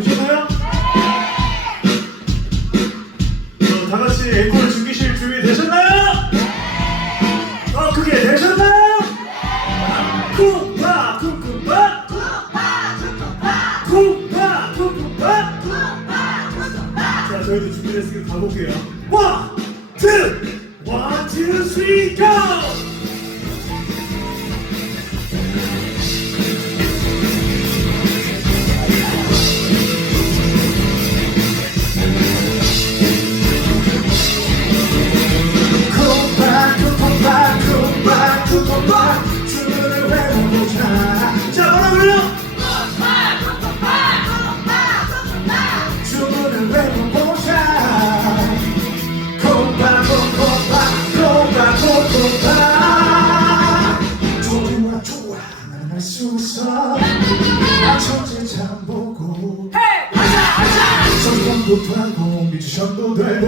보셨어요? 있어 아 천지 참 보고. 성경도 하고 뮤지션도 되고.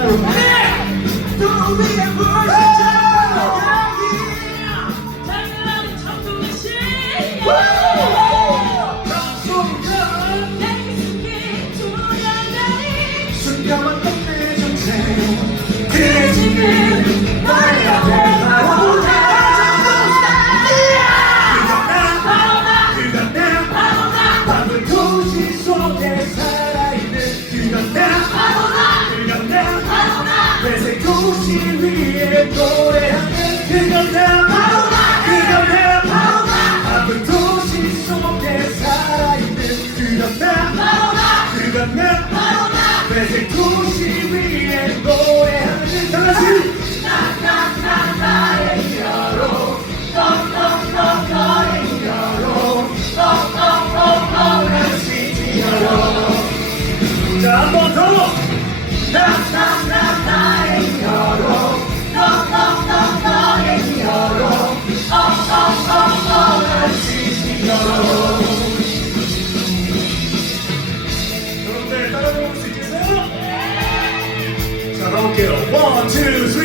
Do me a mercy. 위에 노래하는 그건 나 원,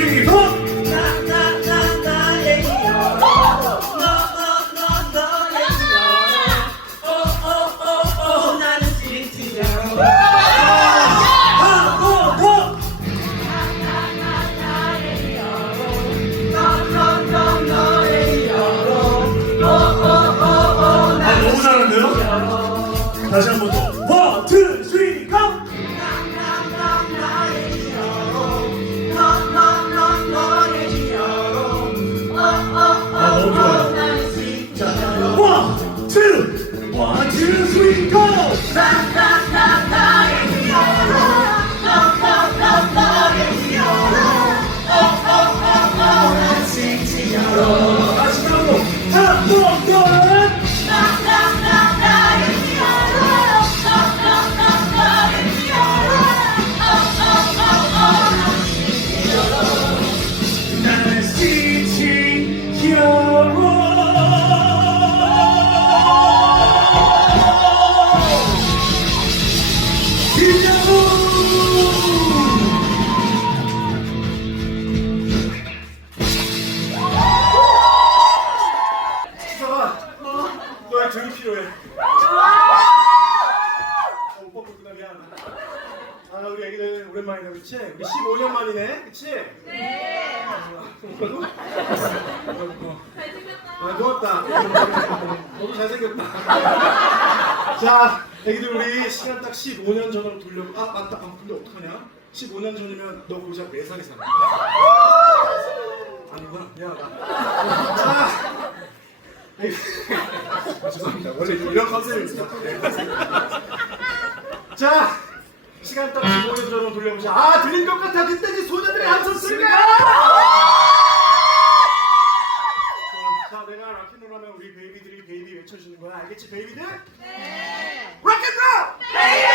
그치? 네. 아 고맙다 너무 잘생겼다 자 애기들 우리 시간 딱 15년 전으로 돌려 아 맞다 아 근데 어떡하냐 15년 전이면 너 고작 4살이 살아 아니구나 미안하다 자 아, 죄송합니다. 원래 이런 컨셉입니다. 네. 자, 시간 딱 15년 전으로 돌려보자. 아, 들린 것 같아. 그때 그 소녀들이 함쳤습니다. 자, 내가 락앤롤 하면 우리 베이비들이 베이비 외쳐주는 거야. 알겠지, 베이비들? 네. 락앤롤! 대성이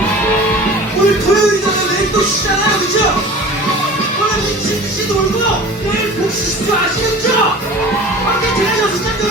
오늘 토요일이잖아요. 내일 또 쉬잖아요. 그죠? 오늘 미친 듯이 놀고 내일 복수 수 아시겠죠? 밖에 대단한 가볼게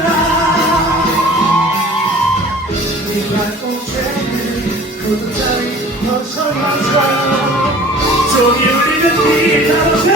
Siempre yo sí,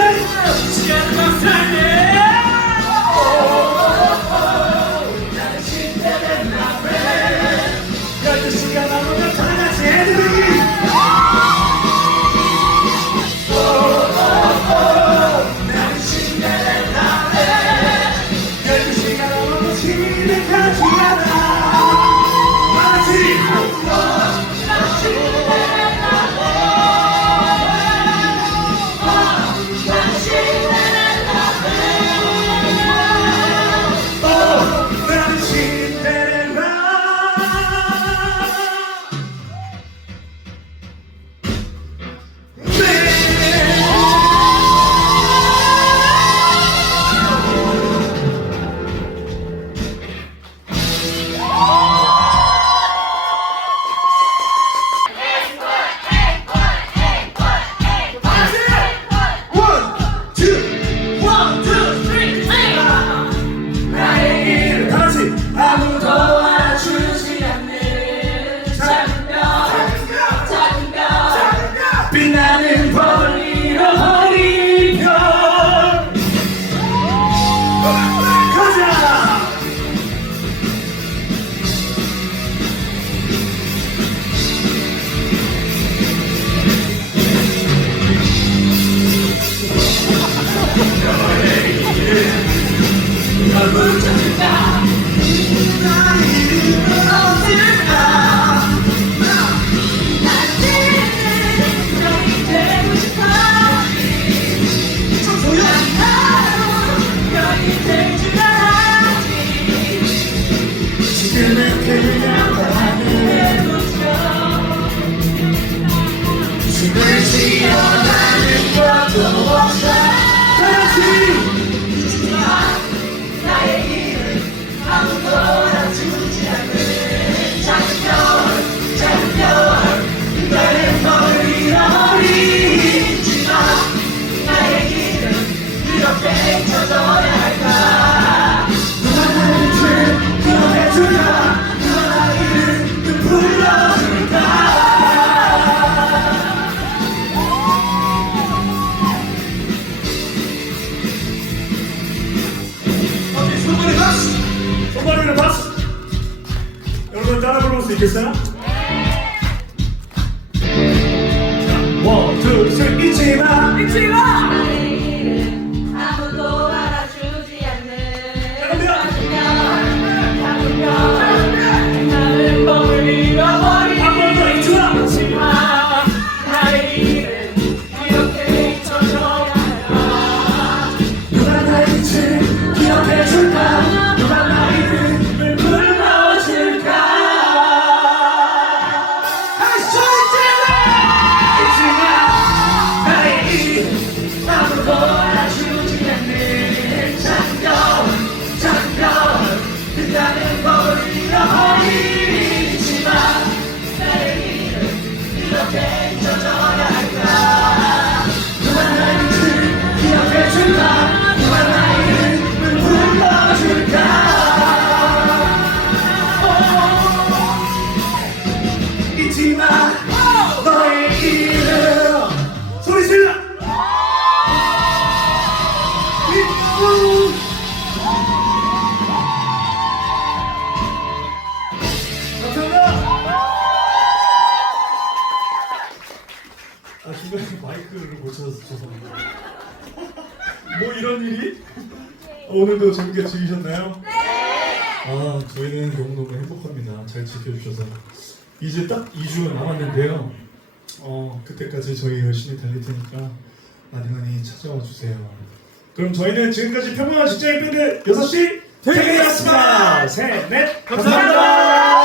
빛나 수 있겠어요? 네. 원, 투, 셋, 잊지 마! 잊지 마! 뭐 이런 일이? 오늘도 재밌게 즐기셨나요? 네! 아, 저희는 너무너무 행복합니다. 잘 지켜주셔서. 이제 딱 2주 남았는데요. 어, 그때까지 저희 열심히 달릴 테니까 많이 많이 찾아와 주세요. 그럼 저희는 지금까지 평범한 직장인 밴드 6시 퇴근이었습니다. 셋, 넷, 감사합니다.